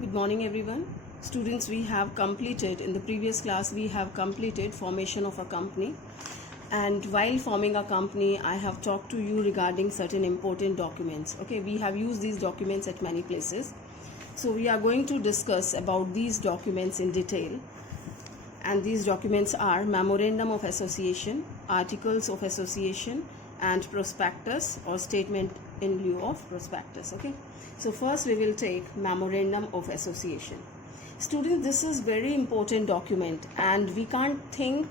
Good morning everyone. Students, we have completed in the previous class formation of a company, and while forming a company I have talked to you regarding certain important documents. Okay, we have used these documents at many places. So we are going to discuss about these documents in detail, and these documents are Memorandum of Association, Articles of Association, and Prospectus or Statement in lieu of Prospectus. Okay, so first we will take Memorandum of Association. Students, this is very important document, and we can't think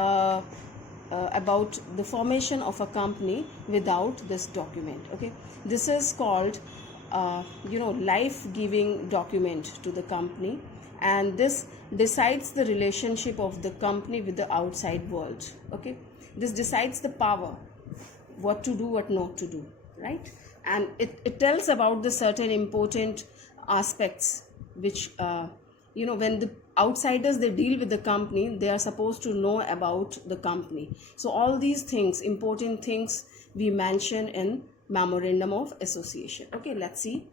about the formation of a company without this document. Okay, this is called life-giving document to the company, and this decides the relationship of the company with the outside world. Okay, this decides the power, what to do, what not to do, right? And it tells about the certain important aspects which when the outsiders they deal with the company, they are supposed to know about the company. So all these things, important things, we mention in Memorandum of Association. Okay, let's see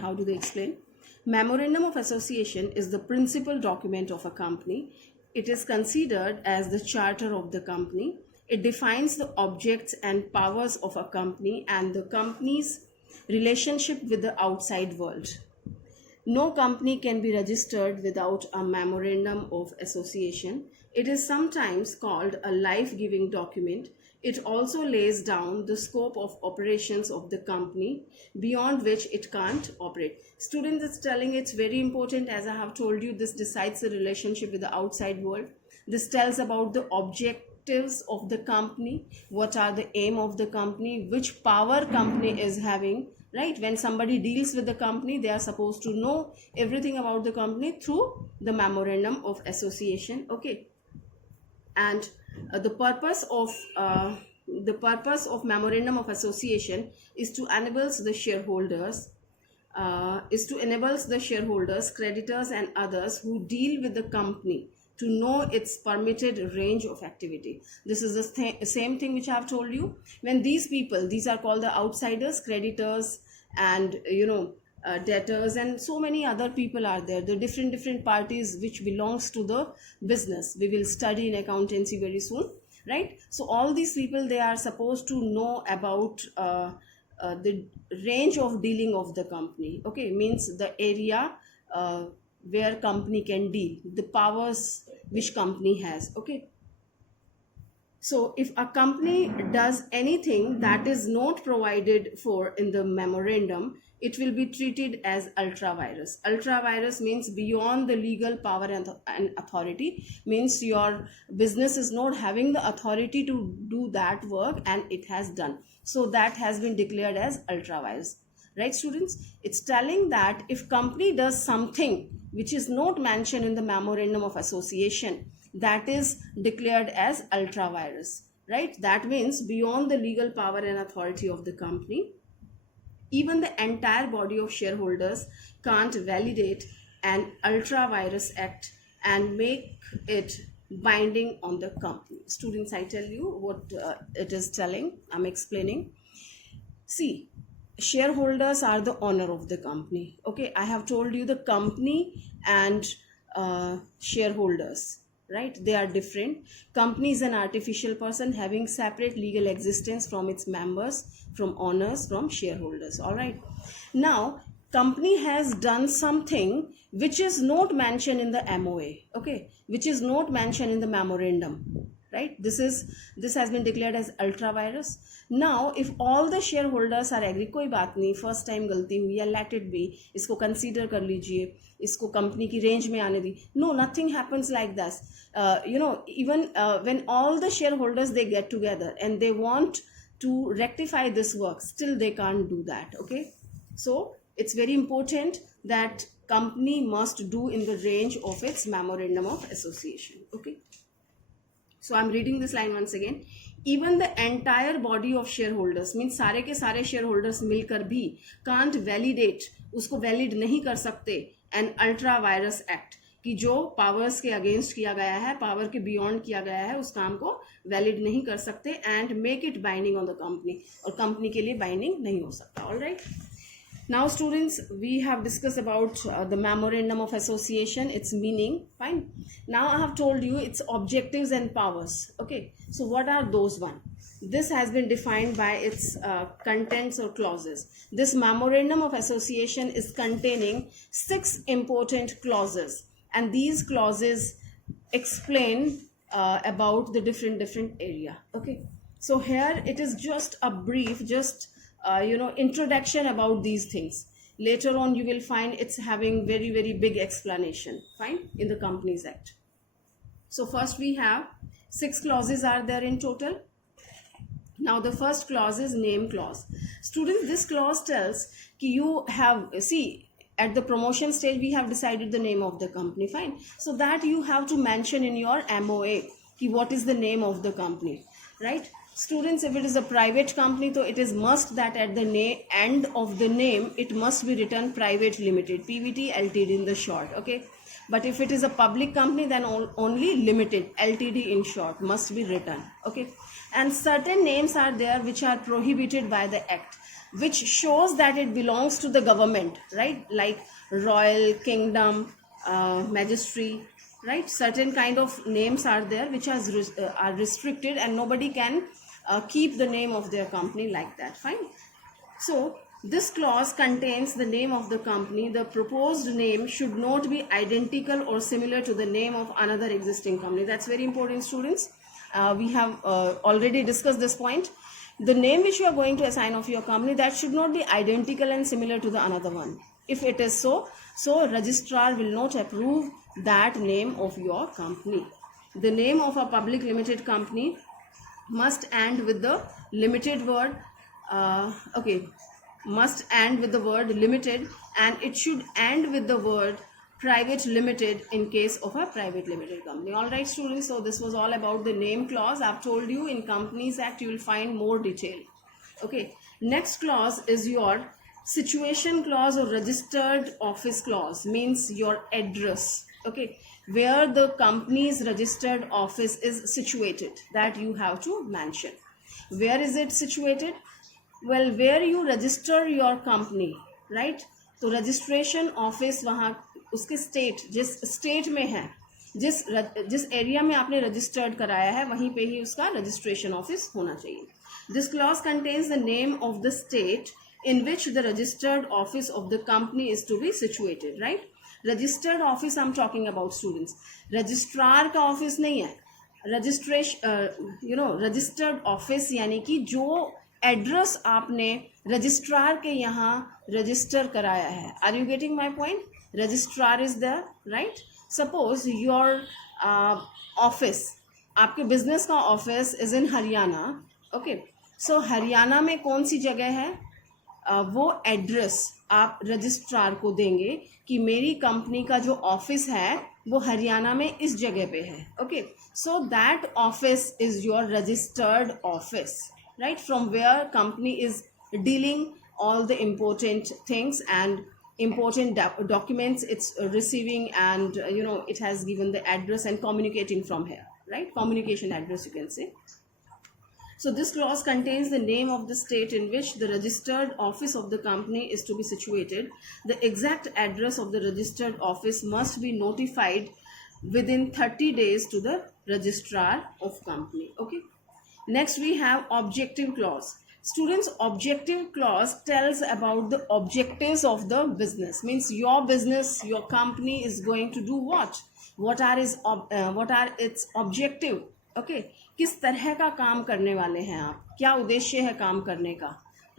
how do they explain. Memorandum of Association is the principal document of a company. It is considered as the charter of the company. It defines the objects and powers of a company and the company's relationship with the outside world. No company can be registered without a Memorandum of Association. It is sometimes called a life-giving document. It also lays down the scope of operations of the company beyond which it can't operate. Students, it's telling it's very important. As I have told you, this decides the relationship with the outside world. This tells about the objectives of the company, what are the aim of the company, which power company is having, right? When somebody deals with the company, they are supposed to know everything about the company through the Memorandum of Association. Okay, and the purpose of Memorandum of Association is to enable the shareholders, creditors, and others who deal with the company to know its permitted range of activity. This is the same thing which I have told you. When these people, these are called the outsiders, creditors, and debtors, and so many other people are there, the different parties which belongs to the business. We will study in accountancy very soon, right? So all these people, they are supposed to know about the range of dealing of the company. Okay, means the area where company can deal, the powers which company has. Okay, so if a company does anything that is not provided for in the memorandum, it will be treated as ultra vires. Ultra vires means beyond the legal power and authority, means your business is not having the authority to do that work and it has done. So that has been declared as ultra vires. Right, students? It's telling that if company does something which is not mentioned in the Memorandum of Association, that is declared as ultra vires, right? That means beyond the legal power and authority of the company. Even the entire body of shareholders can't validate an ultra vires act and make it binding on the company. Students, I tell you what it is telling. I'm explaining. See, shareholders are the owner of the company. Okay, I have told you the company and shareholders, right? They are different. Company is an artificial person having separate legal existence from its members, from owners, from shareholders. All right, now company has done something which is not mentioned in the MOA. Okay, which is not mentioned in the memorandum, right? This has been declared as ultra vires. Now if all the shareholders are agree, कोई बात नहीं, first time गलती हुई है, let it be, इसको consider कर लीजिए, इसको कंपनी की रेंज में आने दी. No, nothing happens like this. Even when all the shareholders they get together and they want to rectify this work, still they can't do that. Okay, so it's very important that company must do in the range of its Memorandum of Association. Okay, so I'm reading this line once again. Even the entire body of shareholders, means सारे के सारे shareholders मिलकर भी can't validate, उसको valid नहीं कर सकते an ultra virus act, कि जो पावर्स के अगेंस्ट किया गया है, पावर के बियॉन्ड किया गया है, उस काम को वैलिड नहीं कर सकते and make it binding on the company, और कंपनी के लिए बाइंडिंग नहीं हो सकता. All right, Now, students, we have discussed about the memorandum of association, its meaning. Fine. Now, I have told you its objectives and powers. Okay. So, what are those one? This has been defined by its contents or clauses. This memorandum of association is containing 6 important clauses, and these clauses explain about the different area. Okay. So here it is just a brief, just introduction about these things. Later on you will find it's having very big explanation, fine, in the Companies Act. So first we have 6 clauses are there in total. Now the first clause is name clause. Students, this clause tells कि you have, see, at the promotion stage we have decided the name of the company, fine, so that you have to mention in your MOA कि what is the name of the company, right? Students, if it is a private company, so it is must that at the end of the name it must be written private limited, PVT Ltd in the short. Okay, but if it is a public company, then only limited, Ltd in short, must be written. Okay, and certain names are there which are prohibited by the act, which shows that it belongs to the government, right? Like royal, kingdom, magistracy, right? Certain kind of names are there which are restricted, and nobody can keep the name of their company like that, fine. So this clause contains the name of the company. The proposed name should not be identical or similar to the name of another existing company. That's very important, students. We have already discussed this point. The name which you are going to assign of your company, that should not be identical and similar to the another one. If it is so registrar will not approve that name of your company. The name of a public limited company must end with the limited word, must end with the word limited, and it should end with the word private limited in case of a private limited company. All right, students, so this was all about the name clause. I've told you in Companies Act you will find more detail. Okay, next clause is your situation clause or registered office clause, means your address. Okay, where the company's registered office is situated, that you have to mention. Where is it situated? Well, where you register your company, right? तो registration office वहाँ उसके state, जिस state में है, जिस area में आपने registered कराया है, वहीं पे ही उसका registration office होना चाहिए. This clause contains the name of the state in which the registered office of the company is to be situated, right? Registered office I'm talking about, students. Registrar का office नहीं है. Registration, registered office यानी कि जो address आपने registrar के यहाँ register कराया है. Are you getting my point? Registrar is there, right? Suppose your office, आपके बिजनेस का office is in Haryana. Okay, so Haryana में कौन सी जगह है? वो एड्रेस आप रजिस्ट्रार को देंगे कि मेरी कंपनी का जो ऑफिस है वो हरियाणा में इस जगह पे है. Okay, so that office is your registered office, right? From where company is dealing all the important things and important documents it's receiving, and it has given the address and communicating from here, right? Communication address, you can say. So this clause contains the name of the state in which the registered office of the company is to be situated. The exact address of the registered office must be notified within 30 days to the registrar of company. Okay, next we have objective clause. Students, objective clause tells about the objectives of the business. Means your business, your company is going to do what are its objective. Okay, किस तरह का काम करने वाले हैं आप, क्या उद्देश्य है काम करने का,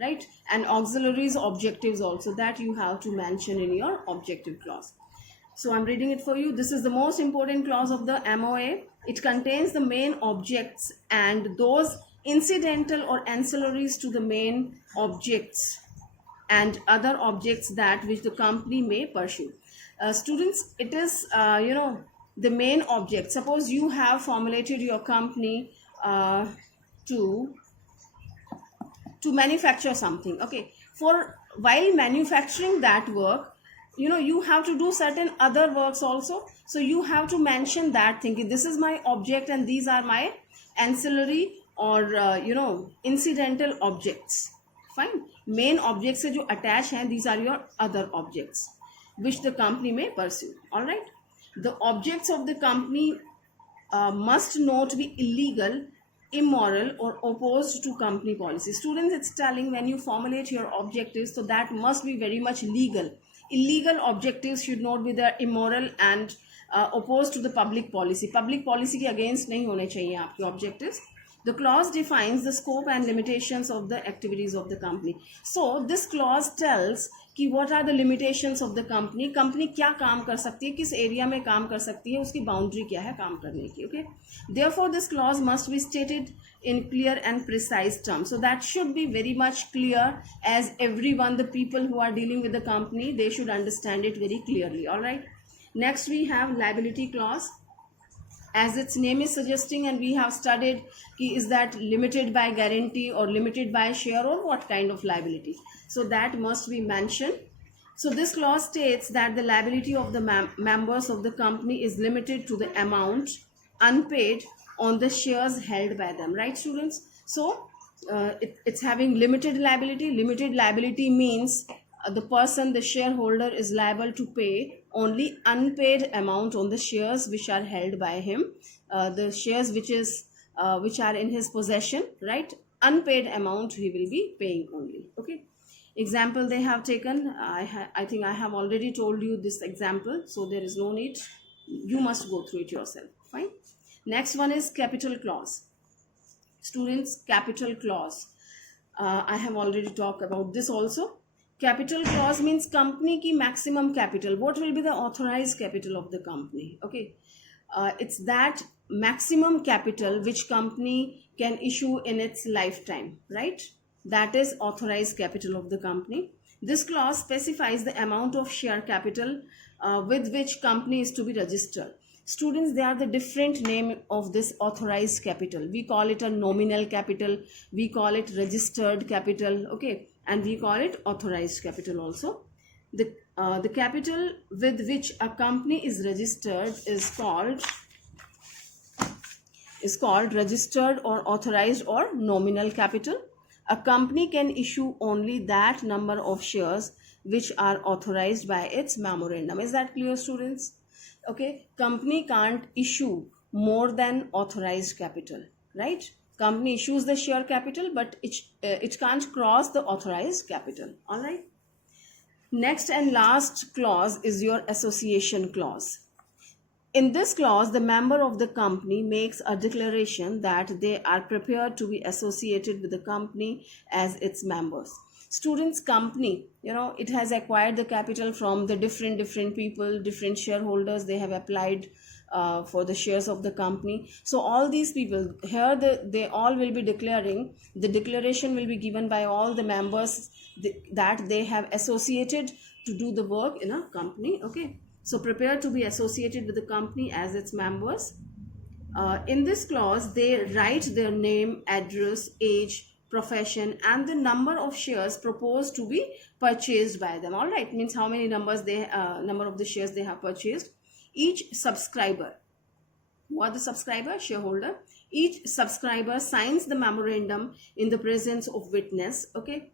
right? And auxiliaries, objectives also, that you have to mention in your objective clause. So I'm reading it for you. This is the most important clause of the MOA. It contains the main objects and those incidental or ancillaries to the main objects and other objects that which the company may pursue. Students, it is the main object. Suppose you have formulated your company to manufacture something. Okay, for while manufacturing that work, you have to do certain other works also. So you have to mention that thing. This is my object and these are my ancillary or incidental objects. Fine. Main objects से जो attach हैं, these are your other objects which the company may pursue. All right. The objects of the company must not be illegal, immoral, or opposed to company policy. Students, it's telling when you formulate your objectives, so that must be very much legal. Illegal objectives should not be there, immoral and opposed to the public policy. Public policy के against नहीं होने चाहिए आपके objectives. The clause defines the scope and limitations of the activities of the company. So this clause tells कि what are the limitations of the company. Company क्या काम कर सकती है, किस एरिया में काम कर सकती है, उसकी बाउंड्री क्या है काम करने की. Okay. Therefore this clause must be stated in clear and precise terms. So that should be very much clear, as everyone, the people who are dealing with the company, they should understand it very clearly. All right. Next we have liability clause. As its name is suggesting, and we have studied, is that limited by guarantee or limited by share, or what kind of liability. So that must be mentioned. So this clause states that the liability of the members of the company is limited to the amount unpaid on the shares held by them. Right, students? So it's having limited liability. Limited liability means the person, the shareholder, is liable to pay only unpaid amount on the shares which are held by him, the shares which are in his possession, right? Unpaid amount he will be paying only. Okay. Example they have taken. I think I have already told you this example, so there is no need. You must go through it yourself. Fine. Next one is capital clause. Students, capital clause. I have already talked about this also. Capital clause means company ki maximum capital. What will be the authorized capital of the company? Okay. It's that maximum capital which company can issue in its lifetime, right? That is authorized capital of the company. This clause specifies the amount of share capital with which company is to be registered. Students, they are the different name of this authorized capital. We call it a nominal capital. We call it registered capital. Okay. And we call it authorized capital also. The capital with which a company is registered is called registered or authorized or nominal capital. A company can issue only that number of shares which are authorized by its memorandum. Is that clear, students? Okay. Company can't issue more than authorized capital, right? Company issues the share capital, but it can't cross the authorized capital. All right. Next and last clause is your association clause. In this clause, the member of the company makes a declaration that they are prepared to be associated with the company as its members. Students, company, it has acquired the capital from the different people, different shareholders. They have applied for the shares of the company. So all these people here, they all will be declaring. The declaration will be given by all the members that they have associated to do the work in a company. Okay. So prepare to be associated with the company as its members. In this clause, they write their name, address, age, profession, and the number of shares proposed to be purchased by them. All right, means how many number of the shares they have purchased. Each subscriber, who are the subscriber? Shareholder. Each subscriber signs the memorandum in the presence of witness. Okay.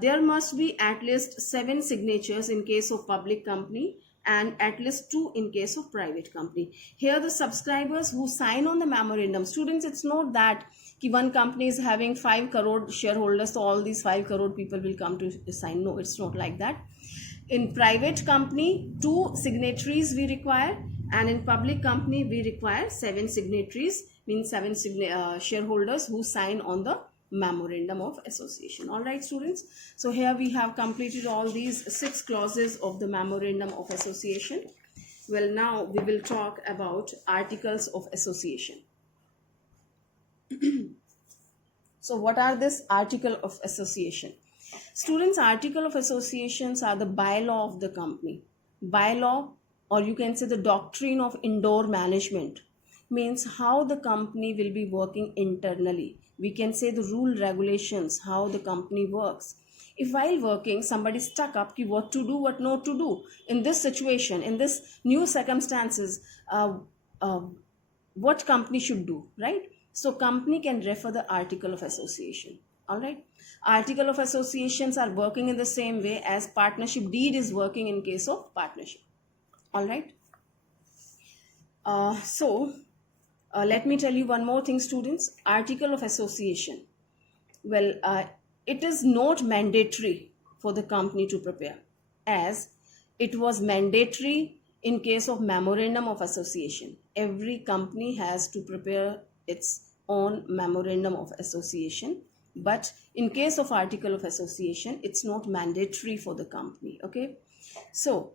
There must be at least 7 signatures in case of public company and at least 2 in case of private company. Here the subscribers who sign on the memorandum. Students, it's not that one company is having 5 crore shareholders, so all these 5 crore people will come to sign. No, it's not like that. In private company, 2 signatories we require, and in public company we require 7 signatories, means 7 shareholders who sign on the memorandum of association. All right, students. So here we have completed all these 6 clauses of the memorandum of association. Well, now we will talk about articles of association. So what are this article of association? Students, article of associations are the bylaw of the company. Bylaw, or you can say the doctrine of indoor management, means how the company will be working internally. We can say the rule regulations, how the company works. If while working somebody stuck up what to do, what not to do in this situation, in this new circumstances, what company should do, right? So company can refer the article of association. All right. Article of associations are working in the same way as partnership deed is working in case of partnership. All right. Let me tell you one more thing, students. Article of association. Well, it is not mandatory for the company to prepare, as it was mandatory in case of memorandum of association. Every company has to prepare its own memorandum of association, but in case of article of association, it's not mandatory for the company. Okay, so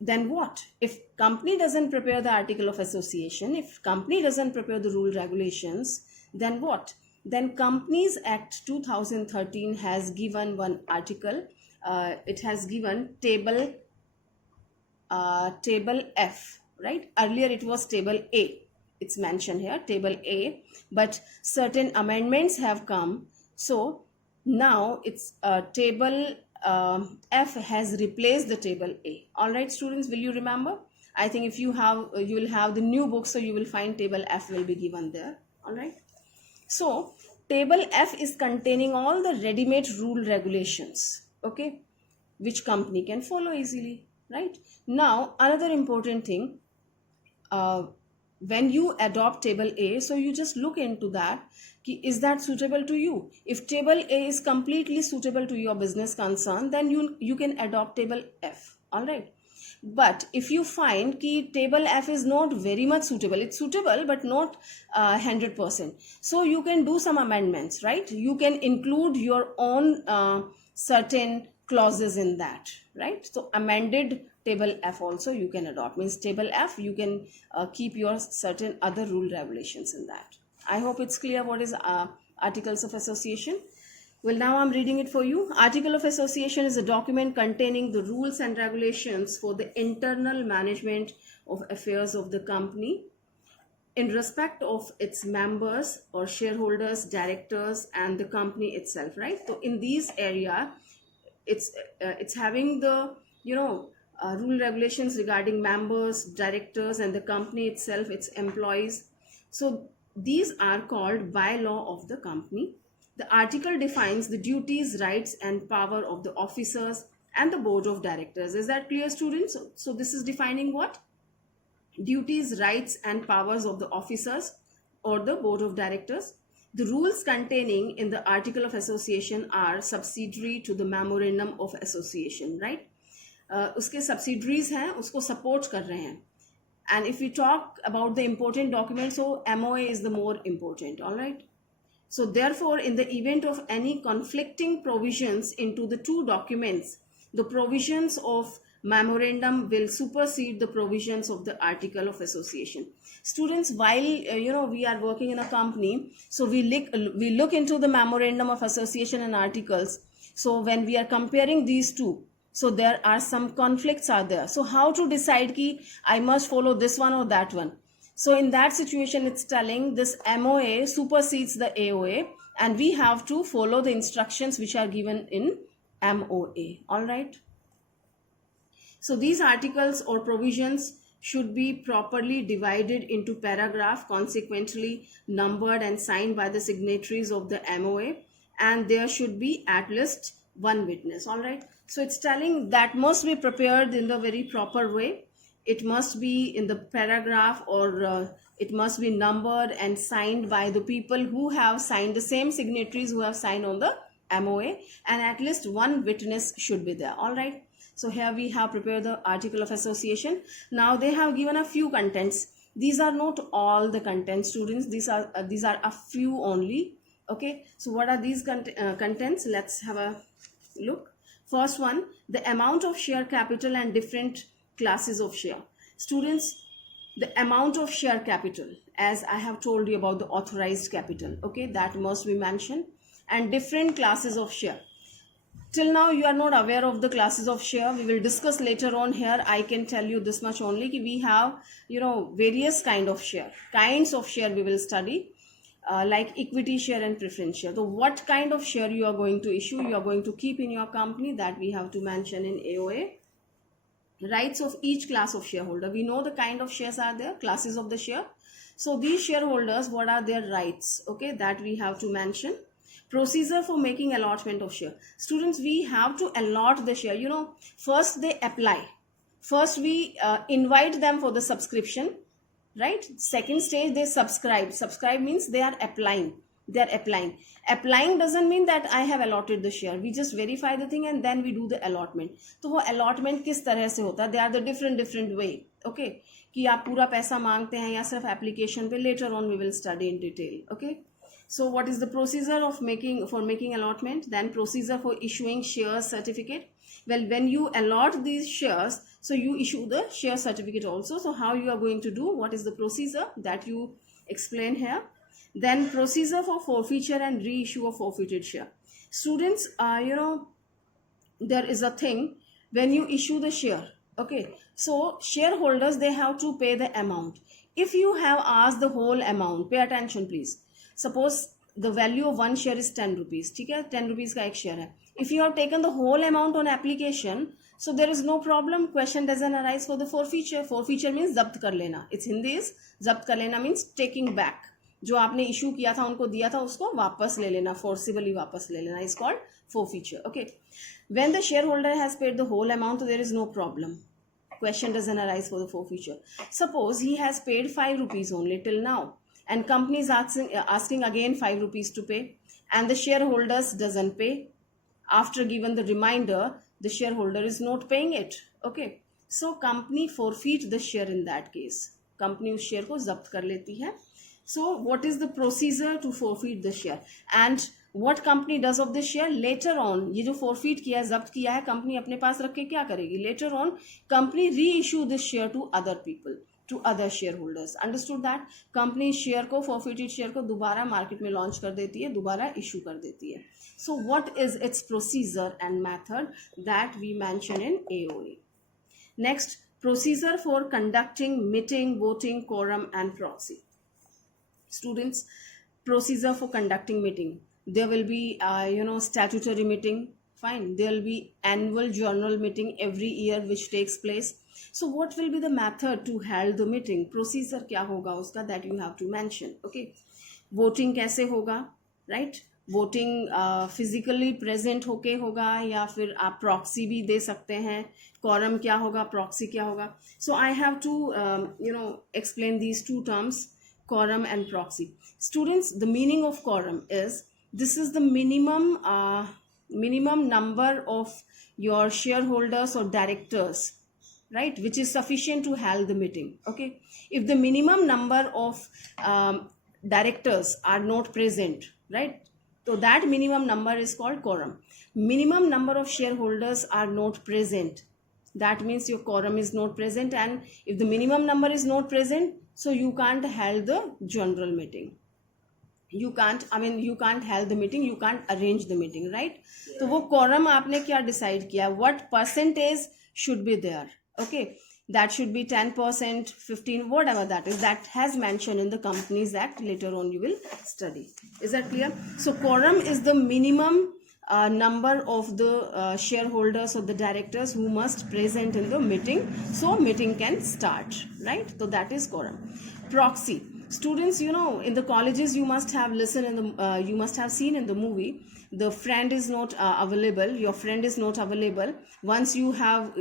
then what if company doesn't prepare the article of association, if company doesn't prepare the rule regulations, then what? Then Companies Act 2013 has given one article. It has given table F, right? Earlier it was table A. It's mentioned here, table A, but certain amendments have come. So now it's table F has replaced the table A. All right, students, will you remember? I think if you have, you will have the new book, so you will find table F will be given there. All right. So table F is containing all the ready-made rule regulations, okay, which company can follow easily, right? Now, another important thing, when you adopt table A, so you just look into that, is that suitable to you? If table A is completely suitable to your business concern, then you can adopt table F, all right? But if you find कि table F is not very much suitable, it's suitable but not 100%, so you can do some amendments, right? You can include your own certain clauses in that, right? So amended table F also you can adopt, means table F you can keep your certain other rule regulations in that. I hope it's clear what is articles of association. Well, now I'm reading it for you. Article of Association is a document containing the rules and regulations for the internal management of affairs of the company in respect of its members or shareholders, directors, and the company itself, right? So in these area, it's having the, rule regulations regarding members, directors, and the company itself, its employees. So these are called bylaw of the company. The article defines the duties, rights, and power of the officers and the board of directors. Is that clear, students? So this is defining what? Duties, rights, and powers of the officers or the board of directors. The rules containing in the article of association are subsidiary to the memorandum of association, right? उसके subsidiaries हैं, उसको support कर रहे हैं. And if we talk about the important documents, so MOA is the more important, all right? So therefore, in the event of any conflicting provisions into the two documents, the provisions of memorandum will supersede the provisions of the article of association. Students, while we are working in a company, so we look into the memorandum of association and articles. So when we are comparing these two, so there are some conflicts are there. So how to decide ki I must follow this one or that one? So in that situation, it's telling this MOA supersedes the AOA, and we have to follow the instructions which are given in MOA. All right. So these articles or provisions should be properly divided into paragraph, consequently numbered and signed by the signatories of the MOA, and there should be at least one witness. All right. So it's telling that must be prepared in the very proper way. It must be in the paragraph, or it must be numbered and signed by the people who have signed, the same signatories who have signed on the MOA, and at least one witness should be there. All right. So here we have prepared the article of association. Now they have given a few contents. These are not all the contents, students. These are a few only. Okay. So what are these contents? Let's have a look. First one, the amount of share capital and different classes of share. Students, the amount of share capital, as I have told you about the authorized capital, okay, that must be mentioned, and different classes of share. Till now you are not aware of the classes of share. We will discuss later on. Here I can tell you this much only, ki we have various kinds of share we will study, like equity share and preference share. So what kind of share you are going to issue, you are going to keep in your company, that we have to mention in AOA. Rights of each class of shareholder. We know the kind of shares are there, classes of the share. So these shareholders, what are their rights? Okay, that we have to mention. Procedure for making allotment of share. Students, we have to allot the share. You know, first they apply. First we invite them for the subscription, right? Second stage they subscribe. Subscribe means they are applying. They are applying. Applying doesn't mean that I have allotted the share. We just verify the thing and then we do the allotment. तो वो allotment किस तरह से होता है? They are the different way. Okay? कि आप पूरा पैसा मांगते हैं या सिर्फ application पे? Later on we will study in detail. Okay? So what is the procedure of making allotment? Then procedure for issuing share certificate. Well, when you allot these shares, so you issue the share certificate also. So how you are going to do? What is the procedure that you explain here? Then procedure for forfeiture and reissue of forfeited share. Students, there is a thing when you issue the share. Okay, so shareholders, they have to pay the amount. If you have asked the whole amount, pay attention please. Suppose the value of one share is 10 rupees. ठीक है, 10 rupees का एक share है. If you have taken the whole amount on application, so there is no problem. Question doesn't arise for the forfeiture. Forfeiture means जब्त कर लेना. Its Hindi is जब्त कर लेना means taking back. जो आपने इशू किया था, उनको दिया था, उसको वापस ले लेना, forcibly वापस ले लेना, is called forfeiture. Okay. When the shareholder has paid the whole amount, there is no problem. Question doesn't arise for the forfeiture. Suppose he has paid 5 rupees only till now, and company is asking again 5 rupees to pay, and the shareholders doesn't pay. After given the reminder, the shareholder is not paying it. Okay. So company forfeit the share in that case. Company उस share को जब्त कर लेती है. So what is the procedure to forfeit the share? And what company does of the share? Later on, ये जो forfeit किया है, जब्त किया है, company अपने पास रख के क्या करेगी? Later on, company reissue this share to other people, to other shareholders. Understood that? Company share को, forfeited share को दोबारा market में launch कर देती है, दोबारा issue कर देती है. So what is its procedure and method that we mention in AOA? Next, procedure for conducting meeting, voting, quorum and proxy. Students, procedure for conducting meeting. There will be, statutory meeting. Fine. There will be annual journal meeting every year which takes place. So what will be the method to hold the meeting? Procedure क्या होगा उसका, that you have to mention. Okay. Voting कैसे होगा? Right? Voting physically present होके होगा या फिर आप proxy भी दे सकते हैं. Quorum क्या होगा? Proxy क्या होगा? So I have to, explain these two terms. Quorum and proxy. Students, the meaning of quorum is, this is the minimum number of your shareholders or directors, right, which is sufficient to hold the meeting. Okay, if the minimum number of directors are not present, right, so that minimum number is called quorum. Minimum number of shareholders are not present, that means your quorum is not present. And if the minimum number is not present, so you can't hold the general meeting. You can't hold the meeting, you can't arrange the meeting, right? Yeah. So वो quorum आपने क्या decide किया? What percentage should be there? Okay, that should be 10%, 15, whatever that is. That has mentioned in the Companies Act. Later on you will study. Is that clear? So quorum is the minimum number of the shareholders or the directors who must present in the meeting, so meeting can start, right? So that is quorum. Proxy. Students, in the colleges you must have you must have seen in the movie, the friend is not available, your friend is not available. Once you have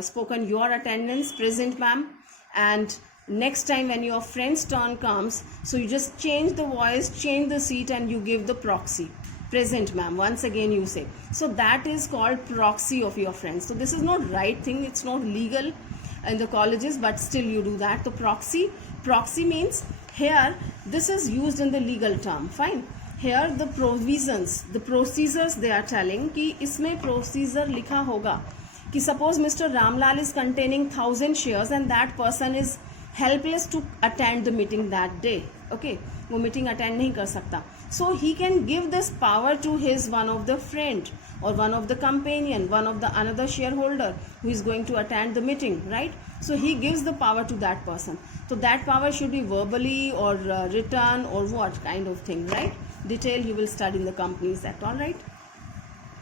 spoken your attendance, present ma'am, and next time when your friend's turn comes, so you just change the voice, change the seat, and you give the proxy. Present ma'am, once again you say. So that is called proxy of your friends. So this is not right thing, it's not legal in the colleges, but still you do that. The proxy means, here this is used in the legal term. Fine. Here the provisions, the procedures they are telling कि इसमें procedure लिखा होगा कि suppose Mr. Ramlal is containing 1000 shares and that person is helpless to attend the meeting that day. Okay, वो meeting attend नहीं कर सकता. So he can give this power to his one of the friend or one of the companion, one of the another shareholder who is going to attend the meeting, right? So he gives the power to that person. So that power should be verbally or written or what kind of thing, right? Detail you will study in the Companies Act, all right?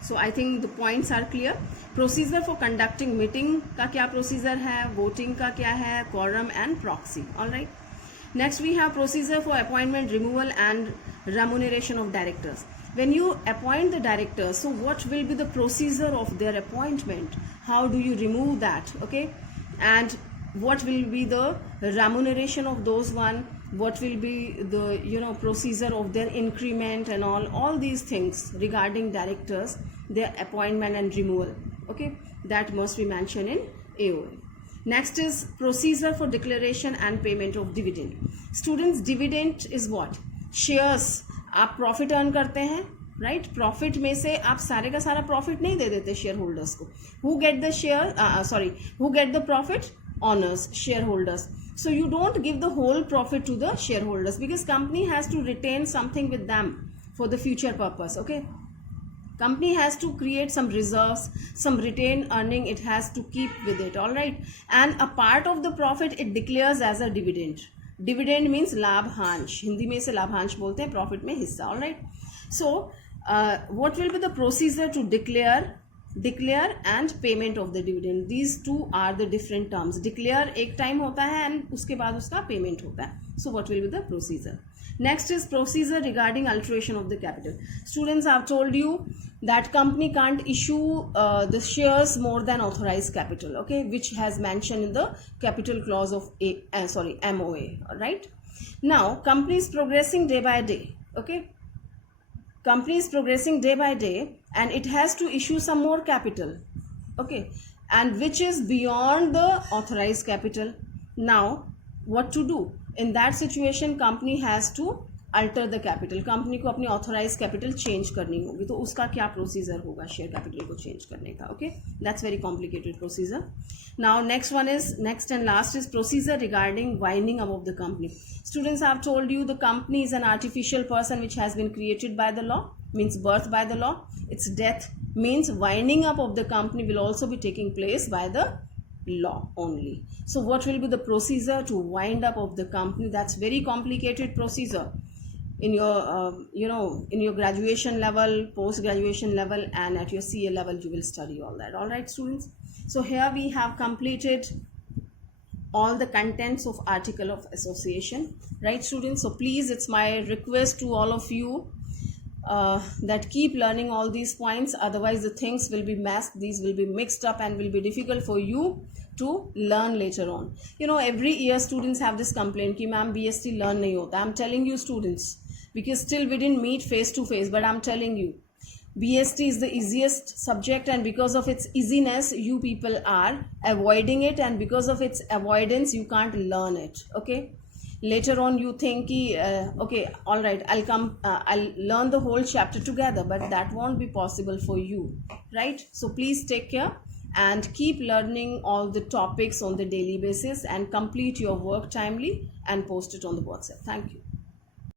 So I think the points are clear. Procedure for conducting meeting का क्या procedure है, voting का क्या है, quorum and proxy, all right? Next we have procedure for appointment, removal and remuneration of directors. when you appoint the directors, so what will be the procedure of their appointment? How do you remove that? Okay, and what will be the remuneration of those one? What will be the procedure of their increment and all these things regarding directors, their appointment and removal. Okay, that must be mentioned in AOA. Next is procedure for declaration and payment of dividend. Students, dividend is what? Shares. आप profit earn करते हैं, right? Profit में से आप सारे का सारा profit नहीं दे देते शेयर होल्डर्स को. Who get the share, who get the profit? Owners, shareholders. So you don't give the whole profit to the shareholders, because company has to retain something with them for the future purpose. Okay, company has to create some reserves, some retained earning it has to keep with it. All right, and a part of the profit it declares as a dividend. Dividend means लाभांश, हिंदी में इसे लाभांश बोलते हैं, profit में हिस्सा. All right, so what will be the procedure to declare and payment of the dividend? These two are the different terms. Declare एक time होता है and उसके बाद उसका payment होता है. So what will be the procedure? Next is procedure regarding alteration of the capital. Students, I have told you that company can't issue the shares more than authorized capital, okay, which has mentioned in the capital clause of MOA. Right now, company is progressing day by day. Okay, company is progressing day by day and it has to issue some more capital, okay, and which is beyond the authorized capital. Now what to do in that situation? Company has to alter the capital. Company को अपनी authorise capital change करनी होगी, तो उसका क्या procedure होगा share capital को change करने का? Okay, that's very complicated procedure. Now next and last is procedure regarding winding up of the company. Students, I have told you the company is an artificial person which has been created by the law, means birth by the law. Its death means winding up of the company will also be taking place by the law only. So what will be the procedure to wind up of the company? That's very complicated procedure in your in your graduation level, post graduation level, and at your CA level you will study all that. All right, students, so here we have completed all the contents of article of association, right students? So please, it's my request to all of you that keep learning all these points, otherwise the things will be messed, these will be mixed up and will be difficult for you to learn later on. Every year students have this complaint ki ma'am BST learn nahi hota. I'm telling you students, because still we didn't meet face to face, but I'm telling you BST is the easiest subject, and because of its easiness you people are avoiding it, and because of its avoidance you can't learn it. Okay, later on you think ki okay, all right, I'll learn the whole chapter together, but that won't be possible for you, right? So please take care and keep learning all the topics on the daily basis and complete your work timely and post it on the WhatsApp. Thank you.